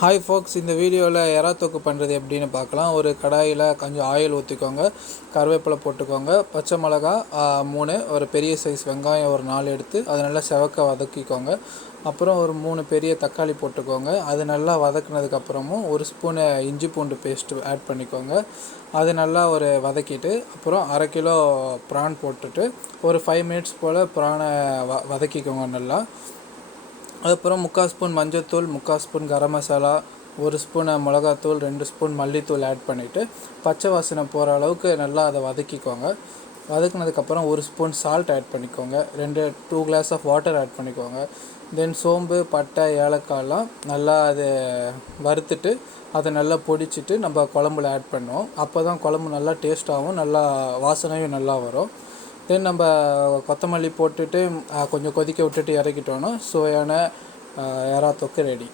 Hi Fox, இந்த வீடியோவில் எறா தொக்கு பண்ணுறது எப்படின்னு பார்க்கலாம். ஒரு கடாயில் கொஞ்சம் ஆயில் ஊற்றிக்கோங்க, கருவேப்பிலை போட்டுக்கோங்க, பச்சை மிளகா 3, ஒரு பெரிய சைஸ் வெங்காயம் ஒரு 4 எடுத்து அதை நல்லா செவக்க வதக்கிக்கோங்க. அப்புறம் ஒரு 3 பெரிய தக்காளி போட்டுக்கோங்க. அது நல்லா வதக்குனதுக்கப்புறமும் ஒரு ஸ்பூனு இஞ்சி பூண்டு பேஸ்ட்டு ஆட் பண்ணிக்கோங்க. அது நல்லா ஒரு வதக்கிட்டு அப்புறம் 1/2 கிலோ ப்ரான் போட்டுட்டு ஒரு 5 மினிட்ஸ் போல் ப்ரானை வதக்கிக்கோங்க நல்லா. அதுக்கப்புறம் 3/4 ஸ்பூன் மஞ்சள்தூள், 3/4 ஸ்பூன் கரம் மசாலா, 1 ஸ்பூன் மிளகாத்தூள், 2 ஸ்பூன் மல்லித்தூள் ஆட் பண்ணிவிட்டு பச்சை வாசனை போகிற அளவுக்கு நல்லா அதை வதக்கிக்கோங்க. வதக்குனதுக்கப்புறம் 1 ஸ்பூன் சால்ட் ஆட் பண்ணிக்கோங்க. 2 கிளாஸ் ஆஃப் வாட்டர் ஆட் பண்ணிக்கோங்க. தென் சோம்பு, பட்டை, ஏலக்காய்லாம் நல்லா அதை வறுத்துட்டு அதை நல்லா பொடிச்சிட்டு நம்ம குழம்புல ஆட் பண்ணுவோம். அப்போ தான் குழம்பு நல்லா டேஸ்ட்டாகவும் நல்லா வாசனையும் நல்லா வரும். தென் நம்ம கொத்தமல்லி போட்டுட்டு கொஞ்சம் கொதிக்க விட்டுட்டு இறக்கிட்டோன்னா சுவையான எறா தொக்கு ரெடி.